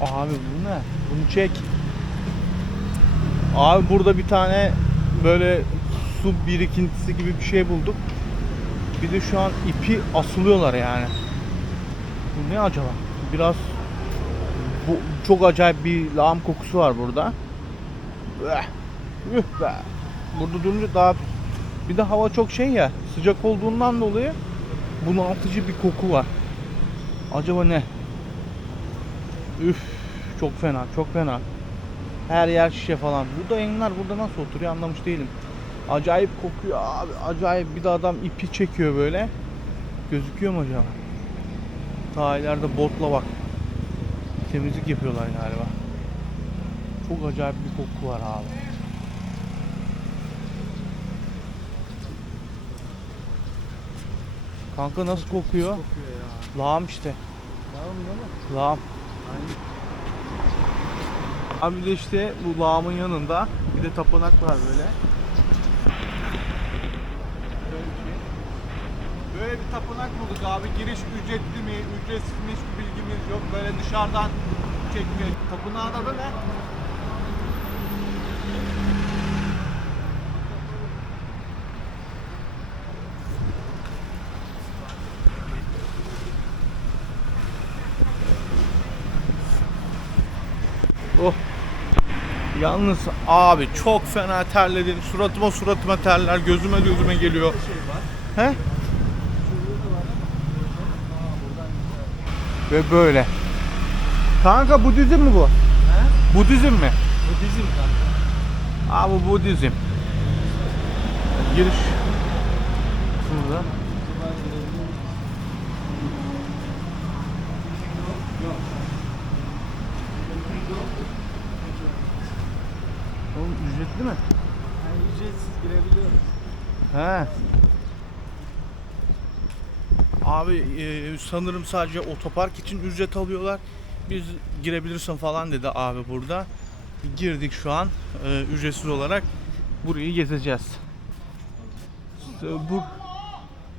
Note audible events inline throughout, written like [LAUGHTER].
Abi bu ne? Bunu çek. Abi burada bir tane böyle su birikintisi gibi bir şey bulduk. Bir de şu an ipi asılıyorlar yani. Bu ne acaba? Biraz bu çok acayip bir lağım kokusu var burada. Üh, be. Burada durunca daha bir de hava çok şey ya sıcak olduğundan dolayı bunaltıcı bir koku var. Acaba ne? Üf çok fena çok fena. Her yer şişe falan. Burada enginar burada nasıl oturuyor anlamış değilim. Acayip kokuyor abi. Acayip bir de adam ipi çekiyor böyle. Gözüküyor mu acaba? Ta ileride botla bak. Temizlik yapıyorlar galiba. Çok acayip bir koku var abi. Kanka nasıl kokuyor? Kokuyor ya. Lağım işte. Mı değil mi? Lağım. Abi de işte bu lağımın yanında bir de tapınak var böyle. Böyle bir tapınak bulduk abi. Giriş ücretli mi, ücretsiz mi hiçbir bilgimiz yok. Böyle dışarıdan çekmiyor. Tapınağın adı ne? Oh. Yalnız abi çok fena terledim. Suratıma suratıma terler, gözüme gözüme geliyor. He? Ve böyle. Kanka Budizm mi bu? He? Budizm mi? Bu bizim kanka. Abi bu Budizm. Giriş. Burada. Yok. Oğlum ücretli mi? Yani ücretsiz girebiliyoruz. He. Abi e, sanırım sadece otopark için ücret alıyorlar. Biz girebilirsin falan dedi abi burada. Girdik şu an e, ücretsiz olarak burayı gezeceğiz. İşte bu,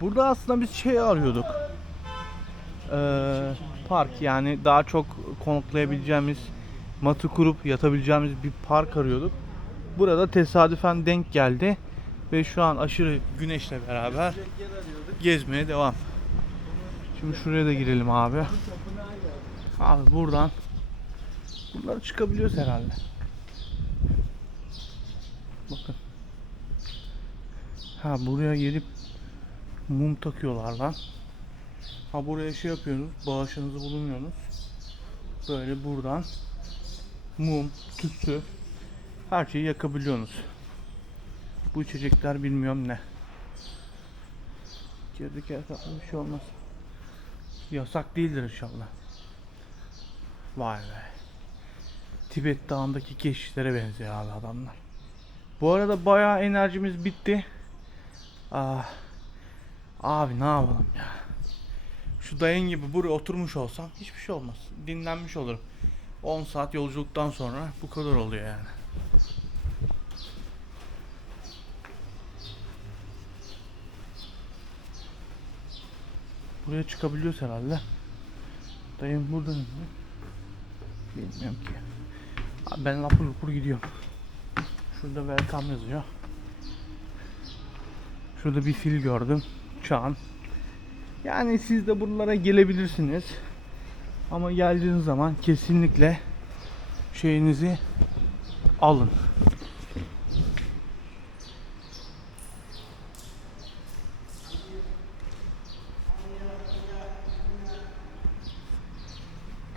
burada aslında biz şey arıyorduk. E, park yani daha çok konaklayabileceğimiz, matı kurup yatabileceğimiz bir park arıyorduk. Burada tesadüfen denk geldi ve şu an aşırı güneşle beraber gezmeye devam. Şimdi şuraya da girelim abi. Abi buradan bunları çıkabiliyoruz herhalde. Bakın. Ha buraya gelip mum takıyorlar lan. Ha buraya şey yapıyorsunuz, bağışınızı bulunuyorsunuz. Böyle buradan mum, tütsü her şeyi yakabiliyorsunuz. Bu içecekler bilmiyorum ne. Girdik etrafında bir şey olmaz. Yasak değildir inşallah. Vay be. Tibet Dağı'ndaki keşişlere benziyor abi adamlar. Bu arada bayağı enerjimiz bitti. Ah. Abi ne yapalım ya. Şu dayın gibi buraya oturmuş olsam hiçbir şey olmaz. Dinlenmiş olurum. 10 saat yolculuktan sonra bu kadar oluyor yani. Buraya çıkabiliyoruz herhalde. Dayım burada mı? Bilmiyorum ki. Abi ben lapur lapur gidiyorum. Şurada welcome yazıyor. Şurada bir fil gördüm. Çağan. Yani siz de buralara gelebilirsiniz. Ama geldiğiniz zaman kesinlikle şeyinizi alın.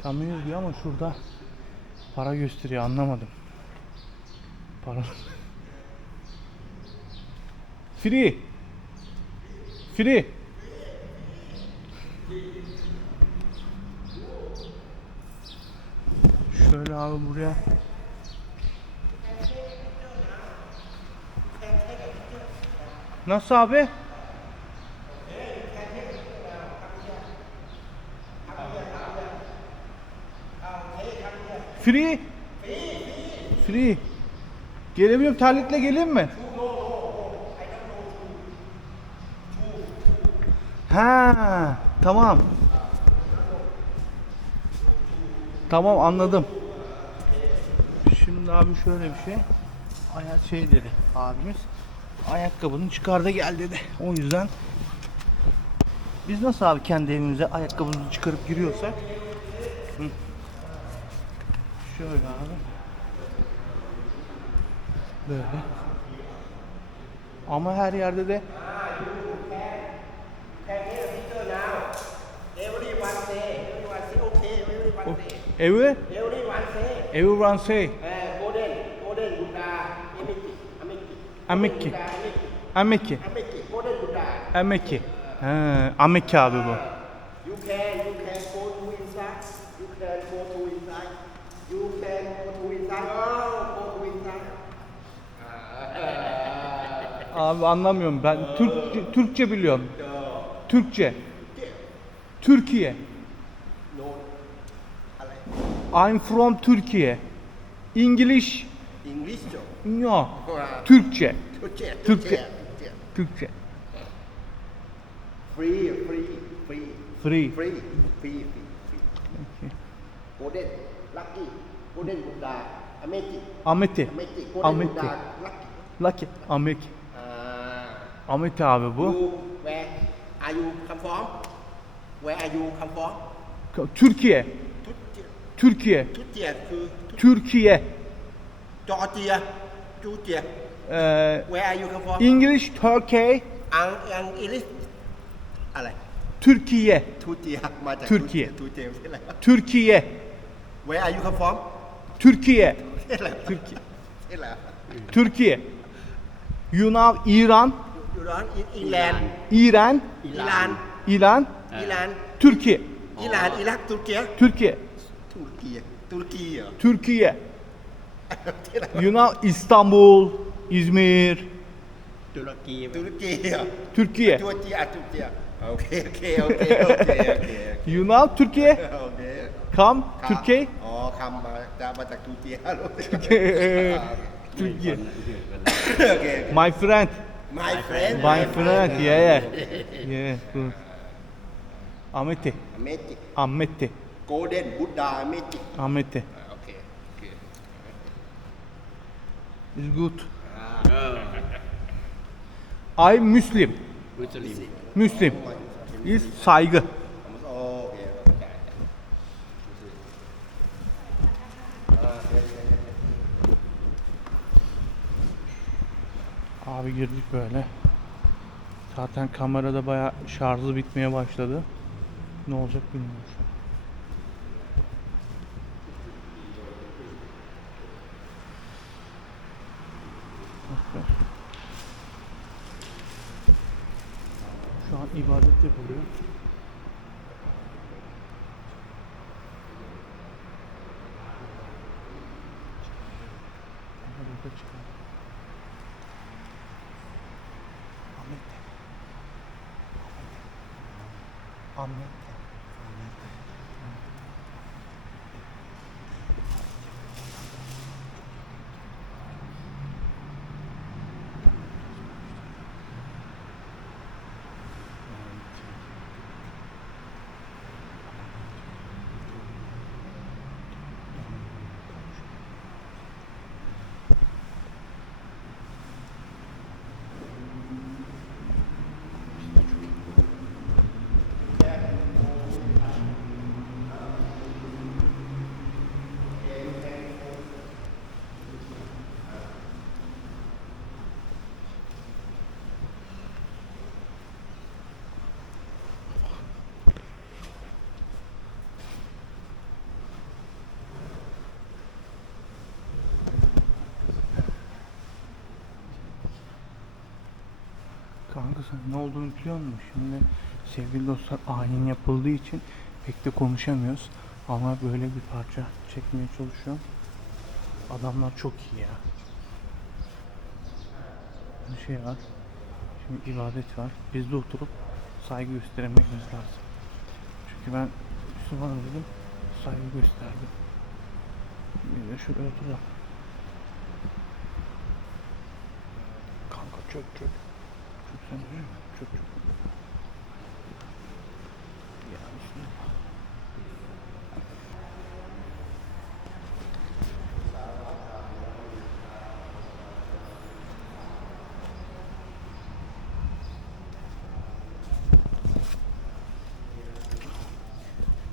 Kamyon diyor ama şurada para gösteriyor anlamadım. Para. [LAUGHS] Free. Free. Şöyle abi buraya. Nasıl abi? Free. Free. Gelemiyorum terlikle geleyim mi? Ha, tamam. Tamam anladım. Şimdi abi şöyle bir şey. Ayak şey dedi abimiz. Ayakkabını çıkar da gel dedi. O yüzden biz nasıl abi kendi evimize ayakkabımızı çıkarıp giriyorsak Hı. Şöyle abi. Böyle. Ama her yerde de. Every, Everyone say. everyone say Uh, golden, golden Buddha, Ameki, Ameki. Ameki. Ameki. Ha, Ameki abi bu. You can, you can go to inside. You can go to inside. You can go to inside. Oh, go to inside. [LAUGHS] Abi anlamıyorum ben. Türk, Türkçe biliyorum. Türkçe. Türkiye. I'm from Türkiye. English İngilizce. Yok. Türkçe. Türkçe. Türkçe. Türkçe. Free, free, free. Free. Free, free, free. Okay. Golden, lucky. Golden Buddha, Ameti. Ameti. Ameti. Golden Buddha, lucky. Lucky. Ameti. Uh, Ameti abi bu. You, where are you come from? Where are you come from? Türkiye. Türkiye. Türkiye. Türkiye. Türkiye. จอร์เจียจูเจีย Ee, Where are you come from? English Turkey. อังอังอิลิสอะไร Türkiye. ทูเจียมาจาก Türkiye ทูเจียไม่ใช่อะไร Türkiye. Where are you come from? Türkiye. ใช่อะไร Türkiye. ใช่อะไร Türkiye. Yunan, İran, อยู่ร้อนอิหร่าน İran, อิหร่าน İran, อิหร่าน Türkiye. อิหร่านอิรักตุรกี Türkiye. ตุรกีตุรกีเหรอ Türkiye. [LAUGHS] you know İstanbul, İzmir, Turkey. Turkey. Türkiye. Turkey. Turkey. Okay, okay, okay, okay, okay. You know Türkiye? Okay. Come, Türkiye. Oh, come. Daha tak Türkiye. Türkiye. Okay. My friend. My friend. My friend. Yeah, yeah. [LAUGHS] Yeah. Amete. Amete. Amete. Golden Buddha Amete. Amete. is good. Ah. I Muslim. Muslim. Muslim. Is saygı. Abi girdik böyle. Zaten kamerada bayağı şarjı bitmeye başladı. Ne olacak bilmiyorum. İbadet yapılıyor. Burada çıkıyor. Ahmet. Ne olduğunu biliyor musun? Şimdi sevgili dostlar ayin yapıldığı için pek de konuşamıyoruz. Ama böyle bir parça çekmeye çalışıyorum. Adamlar çok iyi ya. Bir şey var. Şimdi ibadet var. Biz de oturup saygı göstermemiz lazım. Çünkü ben Müslüman dedim. Saygı gösterdim. Bir de şuraya oturalım. Kanka çök çök. Sen değil? Çok çok.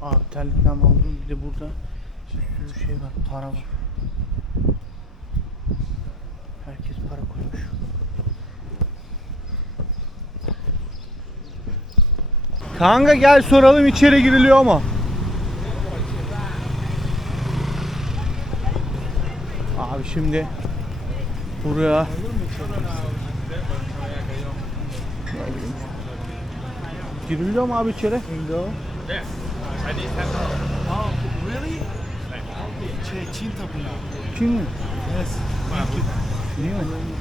Abi terlikten aldım bir de burada bir sürü şey var para var. Kanka gel soralım içeri giriliyor mu? Abi şimdi buraya giriliyor mu abi içeri? Oh, really? Şey, Çin tapınağı. Kim mi? Yes. Mi?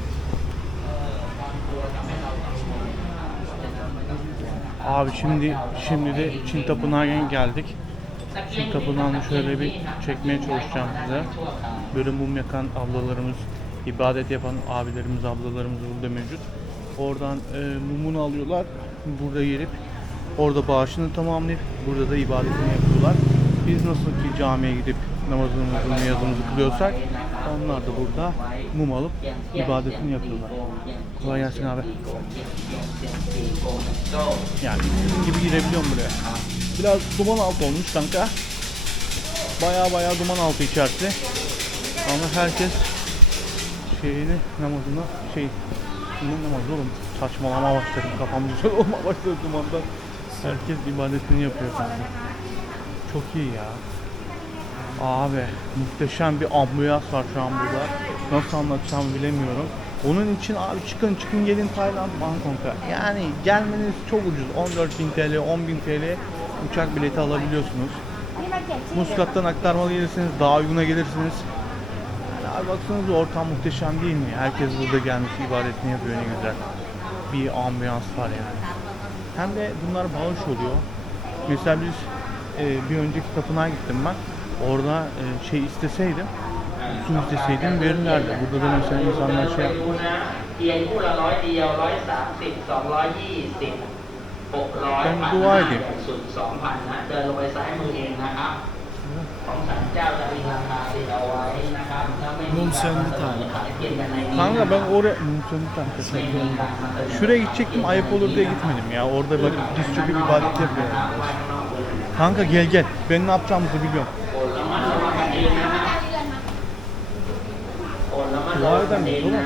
Abi şimdi şimdi de Çin Tapınağı'na geldik. Çin Tapınağı'nı şöyle bir çekmeye çalışacağım size. Böyle mum yakan ablalarımız, ibadet yapan abilerimiz, ablalarımız burada mevcut. Oradan e, mumunu alıyorlar. Burada gelip orada bağışını tamamlayıp burada da ibadetini yapıyorlar. Biz nasıl ki camiye gidip namazımızı, niyazımızı kılıyorsak onlar da burada mum alıp ibadetini yapıyorlar. Kolay gelsin abi. Yani gibi girebiliyorum buraya. Biraz duman altı olmuş kanka. Baya baya duman altı içerisi. Ama herkes şeyini namazını şey ne namazı oğlum saçmalama başladım kafam güzel [LAUGHS] olma başladı dumandan. Herkes ibadetini yapıyor kanka. Çok iyi ya. Abi muhteşem bir ambiyans var şu an burada. Nasıl anlatacağımı bilemiyorum. Onun için abi çıkın çıkın gelin Tayland Bangkok'a. Yani gelmeniz çok ucuz. 14.000 TL, 10.000 TL uçak bileti alabiliyorsunuz. Muskat'tan aktarmalı gelirsiniz, daha uyguna gelirsiniz. Yani abi baksanıza ortam muhteşem değil mi? Herkes burada gelmiş ibadetini yapıyor ne güzel. Bir ambiyans var yani. Hem de bunlar bağış oluyor. Mesela biz e, bir önceki tapınağa gittim ben. Orada e, şey isteseydim, su isteseydim verirlerdi. Burada da mesela insanlar şey ดูนะเทียนคู่ละร้อยเดียวร้อยสามสิบสองร้อยยี่สิบหกร้อย เป็น พัน ด้วย ห้า ดิ ใหญ่สุดสองพันนะ เดินลงไปซ้ายมือเองนะครับ ของสันเจ้าจะมีราคาติดเอาไว้นะครับถ้าไม่มี มุมเชิง รา ถ่าย คาขายเพียงกันในนี้ Kanka นะค ben รับ oraya Mümkün tahtası. ไม่มีการมาเติม Şuraya gidecektim ayıp olur diye gitmedim ya. Orada bak diz çöküp ibadet yapıyor. Kanka gel gel. Ben ne yapacağımızı biliyorum. dua edemiyoruz ama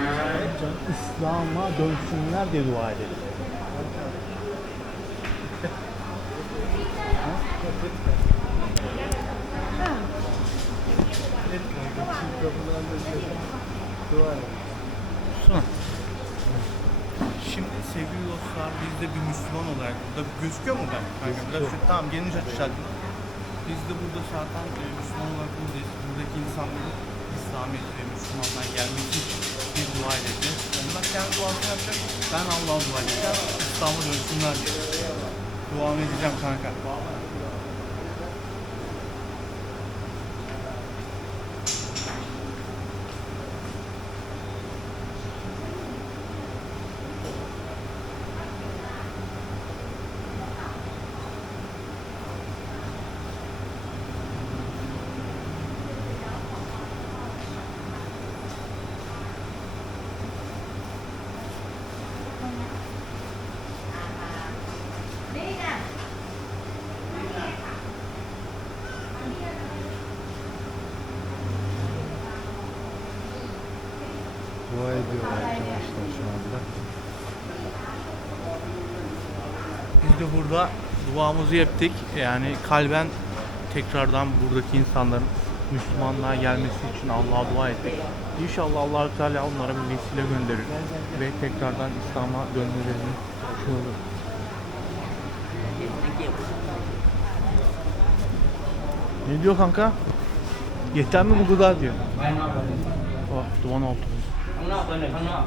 İslam'a dönsünler diye dua edelim. Şimdi sevgili dostlar biz de bir Müslüman olarak burada gözüküyor mu ben? Kanka biraz şu, tamam geniş açı Biz de burada zaten e, Müslüman olarak buradayız. Buradaki insanların İslamiyet ve Müslümanlar gelmesi için bir dua edeceğiz. Onlar kendi duasını yapacak. Ben Allah'a dua edeceğim. İslam'a dönsünler diye. Duamı edeceğim kanka. burada duamızı yaptık. Yani kalben tekrardan buradaki insanların Müslümanlığa gelmesi için Allah'a dua ettik. İnşallah allah Teala onlara bir vesile gönderir ve tekrardan İslam'a dönmelerini şey olur. Ne diyor kanka? Yeter mi bu kadar diyor. ไปข้างนอกไปหนึ่ง Oh duman oldu. ข้างนอกไปหนึ่งข้างนอก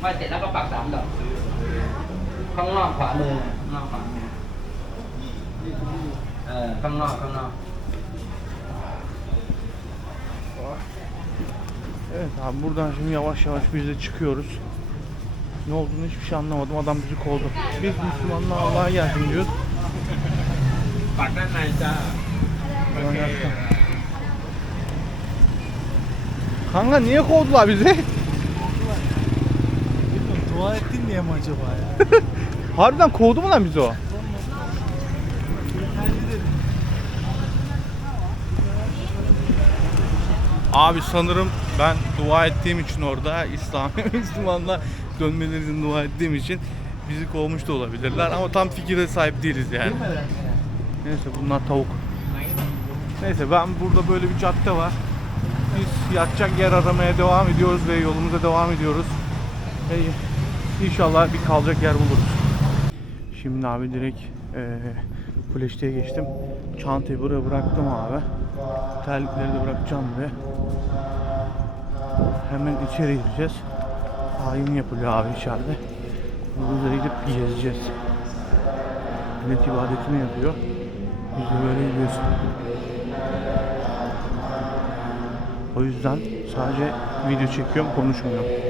ไม่เสร็จแล้วก็ปักสามดอกข้างนอกขวามือ ข้างนอกขวามือเออข้างนอกข้างนอก Evet abi buradan şimdi yavaş yavaş biz de çıkıyoruz. Ne olduğunu hiçbir şey anlamadım. Adam bizi kovdu. Biz Müslümanlar Allah'a gelsin diyoruz. ปักด้านในจ้า Allah'a gelsin. Kanka niye kovdular bizi? Bilmiyorum dua ettin diye mi acaba ya? [LAUGHS] Harbiden kovdu mu lan bizi o? Abi sanırım ben dua ettiğim için orada İslam [LAUGHS] Müslümanla dönmelerini dua ettiğim için bizi kovmuş da olabilirler ama tam fikire sahip değiliz yani. Neyse bunlar tavuk. Neyse ben burada böyle bir cadde var. Biz yatacak yer aramaya devam ediyoruz ve yolumuza devam ediyoruz. Hey, inşallah bir kalacak yer buluruz. Şimdi abi direkt e, Flaşte'ye geçtim. Çantayı buraya bıraktım abi. Terlikleri de bırakacağım buraya. Hemen içeri gireceğiz. Ayin yapılıyor abi içeride. Burada gidip gezeceğiz. Millet ibadetini yapıyor. Biz de böyle gidiyoruz. O yüzden sadece video çekiyorum, konuşmuyorum.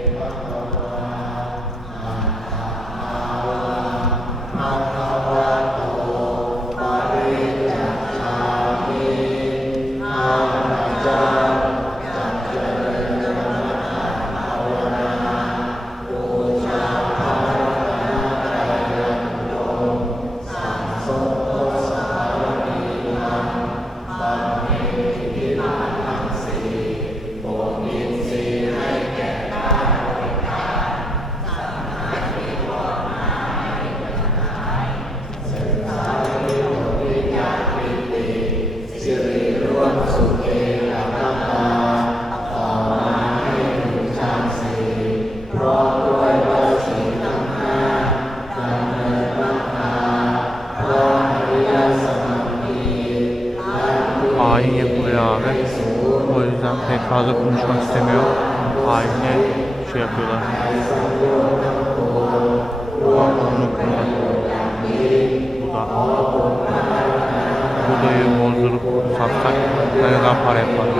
Ne kadar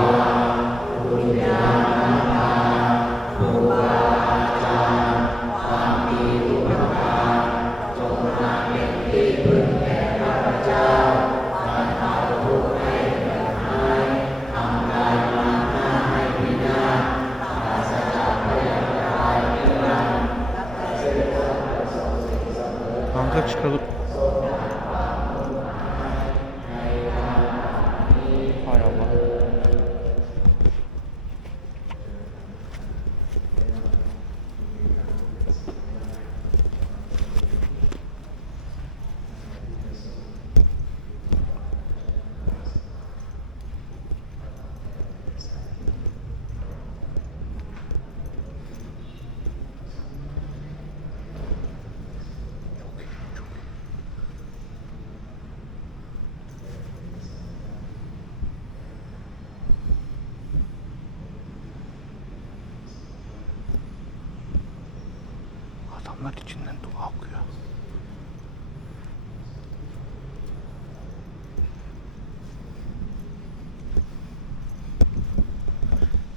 Adamlar içinden dua okuyor.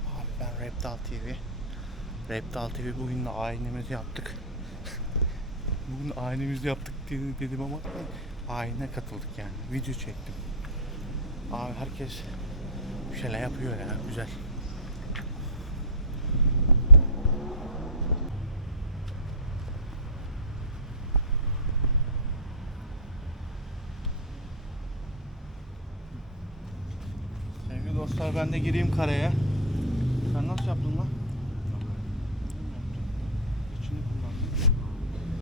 Abi ben Reptal TV. Reptal TV bugün de ayinimizi yaptık. [LAUGHS] bugün ayinimizi yaptık dedi- dedim ama ayine katıldık yani. Video çektim. Abi herkes bir şeyler yapıyor ya güzel. Sevgili dostlar ben de gireyim karaya. Sen nasıl yaptın?